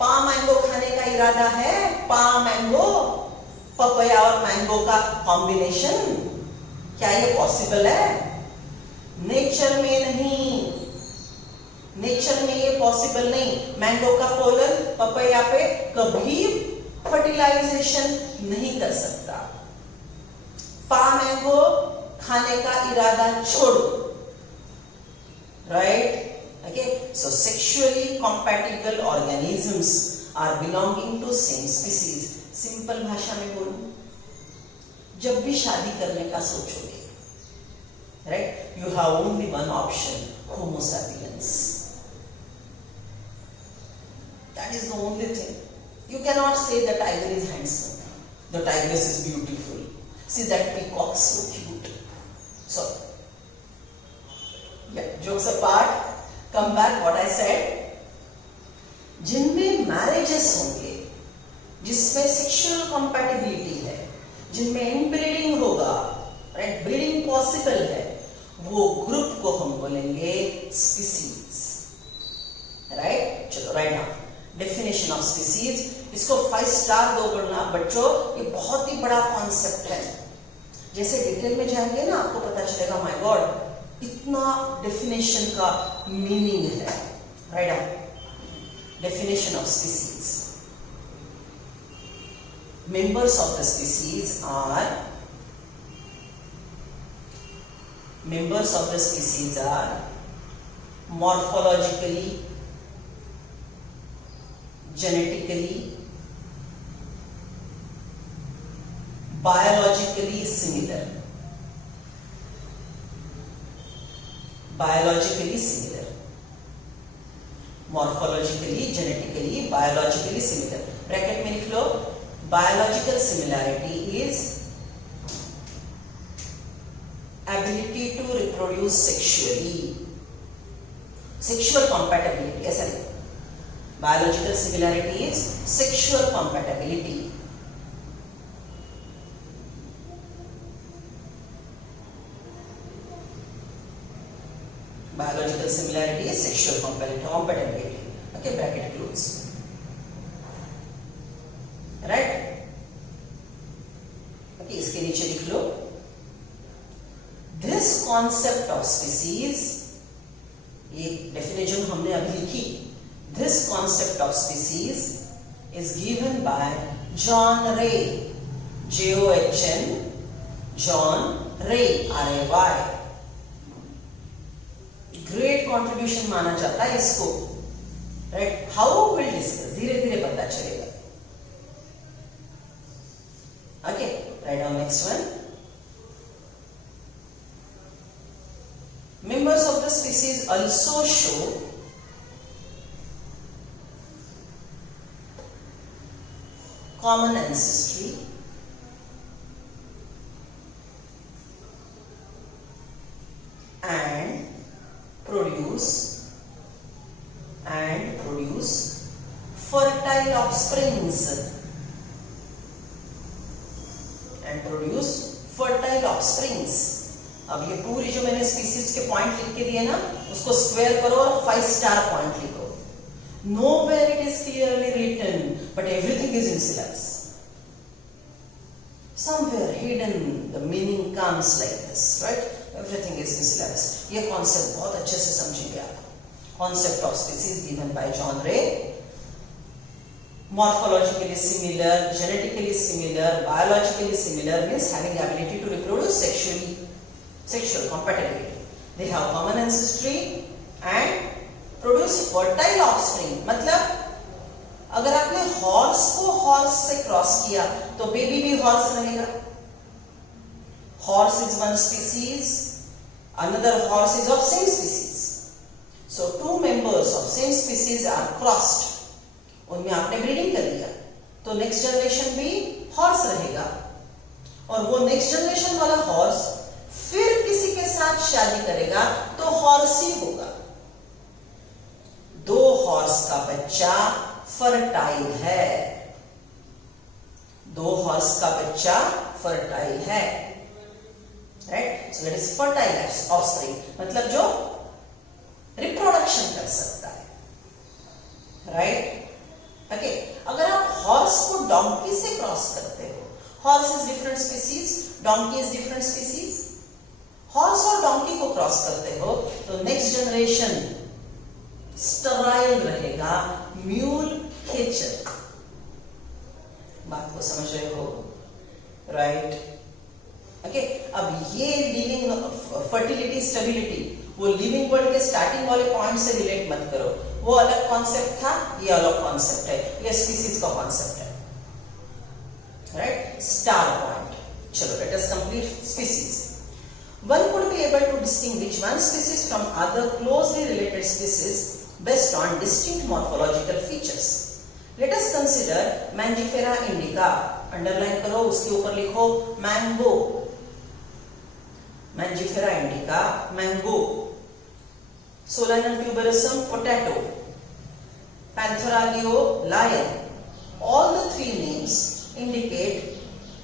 पा मैंगो खाने का इरादा है, पा मैंगो, पपाया और मैंगो का कॉम्बिनेशन, क्या ये पॉसिबल है? नेचर में नहीं, नेचर में ये पॉसिबल नहीं। मैंगो का पोलन पपाया पे कभी फर्टिलाइजेशन नहीं कर सकता। पा मैंगो खाने का इरादा छोड़ो, right? Okay, so sexually compatible organisms are belonging to same species. Simple भाषा में बोलूं, जब भी शादी करने का सोचोगे, right, you have only one option, Homo sapiens. That is the only thing. You cannot say the tiger is handsome, the tigress is beautiful. See that peacock, so cute. So, yeah, jokes apart, come back what I said. जिनमें marriages होंगे, जिसमें sexual compatibility है, जिनमें inbreeding होगा, right, breeding possible है, वो group को हम बोलेंगे स्पीसीज, राइट। चलो right now definition of species, इसको 5 स्टार दो बोलना बच्चों, ये बहुत ही बड़ा कॉन्सेप्ट है। जैसे डिटेल में जाएंगे ना आपको पता चलेगा, माय गॉड इतना डेफिनेशन का मीनिंग है। Right now definition of species, members of the species are morphologically, genetically, biologically similar. Morphologically, genetically, biologically similar. Bracket में लिख लो, biological similarity is ability to reproduce sexually. Sexual compatibility, ऐसा लिखो। Biological similarity is sexual compatibility. Biological similarity is sexual compatibility. Okay, bracket close. Right? Okay, इसके नीचे लिख लो. This concept of species, ये definition हमने अभी लिखी. This concept of species is given by John Ray. John, John Ray, R-A-Y. Great contribution माना जाता है इसको. राइट, हाउ विल डिस्कस, धीरे धीरे पता चलेगा. Okay, write down next one. Members of the species also show common ancestry and produce fertile offsprings अब ये पूरी जो मैंने स्पीसीज के पॉइंट लिख के दिए ना, उसको स्क्वायर करो और 5 स्टार पॉइंट लिखो. Nowhere it is clearly written, but everything is in syllabus. Somewhere hidden the meaning comes like this, right? Everything is in syllabus. ये concept बहुत अच्छे से समझेंगे आप. Concept of species given by John Ray. Morphologically similar, genetically similar, biologically similar means having the ability to reproduce sexually, sexual compatibility. They have common ancestry and produce fertile offspring. मतलब अगर आपने horse को horse से cross किया तो baby भी horse रहेगा. Horse is one species, another horse is of same species. So two members of same species are crossed. उनमें आपने ब्रीडिंग कर लिया तो नेक्स्ट जनरेशन भी हॉर्स रहेगा. और वो नेक्स्ट जनरेशन वाला हॉर्स फिर किसी के साथ शादी करेगा तो हॉर्स ही होगा. 2 हॉर्स का बच्चा फर्टाइल है. 2 हॉर्स का बच्चा फर्टाइल है. Right, so that is fertile offspring, मतलब जो रिप्रोडक्शन कर सकता है. Right, okay. अगर आप हॉर्स को डोंकी से क्रॉस करते हो, horse is different species, donkey is different species. Horse और डोंकी को क्रॉस करते हो तो नेक्स्ट जनरेशन स्टराइल रहेगा, म्यूल खेचर. बात को समझ रहे हो? Right, okay. अब ये लिविंग फर्टिलिटी स्टेबिलिटी वो लिविंग वर्ल्ड के स्टार्टिंग वाले पॉइंट से रिलेट मत करो. वो अलग कॉन्सेप्ट था, ये अलग कॉन्सेप्ट है. ये स्पीसीज का कॉन्सेप्ट है. Right, star point. चलो, let us complete species. One could be able to distinguish one species from other closely related species based on distinct morphological features. Let us consider Mangifera indica. Underline करो, उसके ऊपर लिखो mango. Mangifera indica, mango. Solanum tuberosum, potato. Panthera leo, lion. All the 3 names indicate,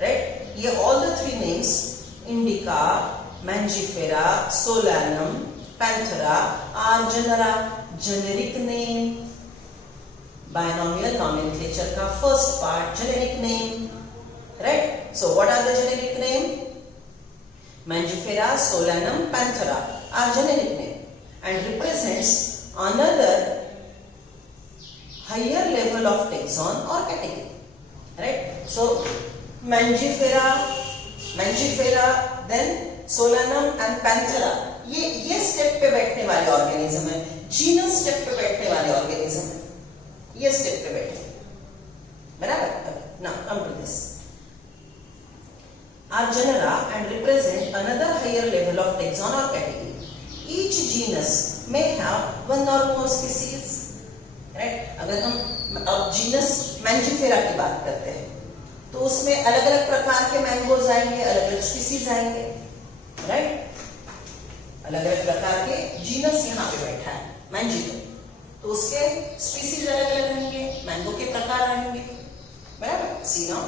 right? ये all the 3 names, indica, Mangifera, Solanum, Panthera, are genera, generic name. Binomial nomenclature का first part, generic name. Right? So what are the generic name? Mangifera, Solanum, Panthera are generic name and represents another higher level of taxon or category. Right? So Mangifera, then Solanum and Panthera ये step पे बैठने वाले organism है. Genus step पे बैठने वाले organism है. ये स्टेप पे बैठे, बराबर. Now come to this. Are genera and represent another higher level of taxon or category. Each genus may have one or more species. Right? अगर हम अब जीनस मैंजिफेरा की बात करते हैं तो उसमें अलग अलग प्रकार के मैंगोज आएंगे, अलग अलग स्पीसीज आएंगे. राइट, अलग अलग प्रकार के जीनस यहाँ पे बैठा है मैंजिफेरा. तो उसके स्पीसीज अलग अलग रहेंगे, मैंगो के प्रकार रहेंगे, बराबर। सी now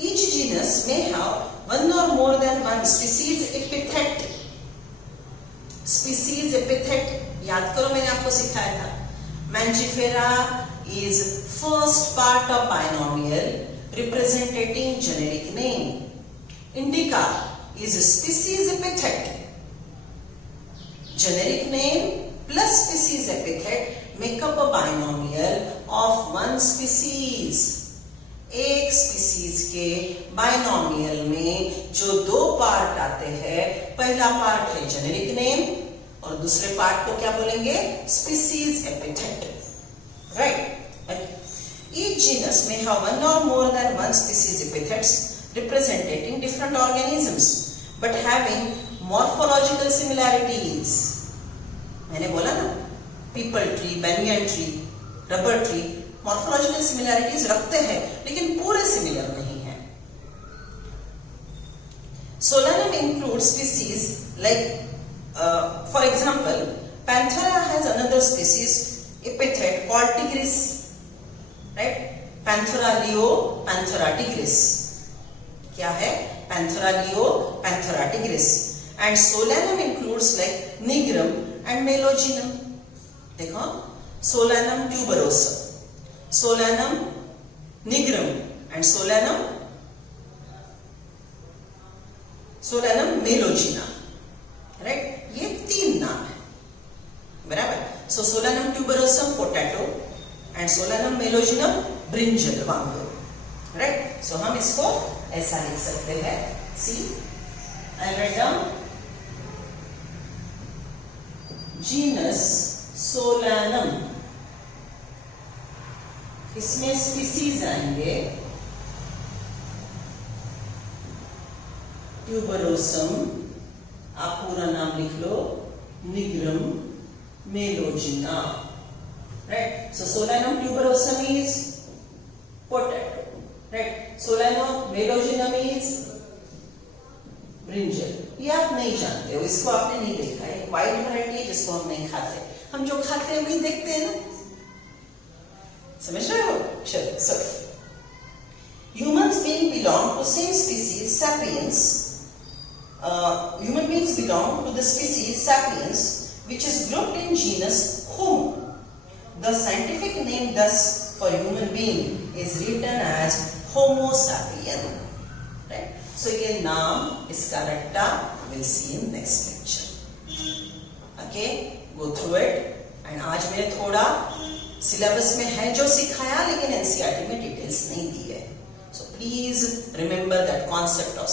each genus may have one or more than one species epithet. Species epithet याद करो, मैंने आपको सिखाया था। Mangifera is first part of binomial representing generic name. Indica is a species epithet. Generic name plus species epithet make up a binomial of one species. एक species के binomial में जो दो पार्ट आते हैं, पहला पार्ट है जेनेरिक नेम और दूसरे पार्ट को क्या बोलेंगे, species epithet, right. Each genus may have one or more than one species epithets representing different organisms but having morphological similarities. मैंने बोला ना, people tree, banyan tree, rubber tree morphological similarities रखते हैं लेकिन पूरे सिमिलर नहीं है। Solanum includes species like, for example, Panthera has another species epithet called tigris, right? Panthera leo, Panthera tigris. क्या है? Panthera leo, Panthera tigris. And Solanum includes like nigrum and melogenum. देखो, Solanum tuberosum, Solanum nigrum and Solanum melogena, right? ये तीन नाम है, बराबर। So Solanum tuberosum potato and Solanum melogenum brinjal वांगो, right? So हम इसको ऐसा लिख सकते हैं। See, I write down genus Solanum, इसमें स्पीसीज आएंगे ट्यूबरोसम, आप पूरा नाम लिख लो, nigrum, melongena, right. So Solanum tuberosum is potato, right. Solanum melongena is brinjal. ये आप नहीं जानते हो, इसको आपने नहीं देखा है, वाइड वैरायटी है जिसको हम नहीं खाते, हम जो खाते हैं वही देखते हैं ना, समझ रहे हो? चलो, सो humans being belong to same species sapiens, human beings belong to the species sapiens, which is grouped in genus Homo. The scientific name thus for human being is written as Homo sapien, right? So ये नाम इसका रट्टा we'll see in next lecture. Okay, go through it. And आज मैंने थोड़ा syllabus में है जो सिखाया, लेकिन एनसीईआरटी में डिटेल्स नहीं दी है। So please remember that concept of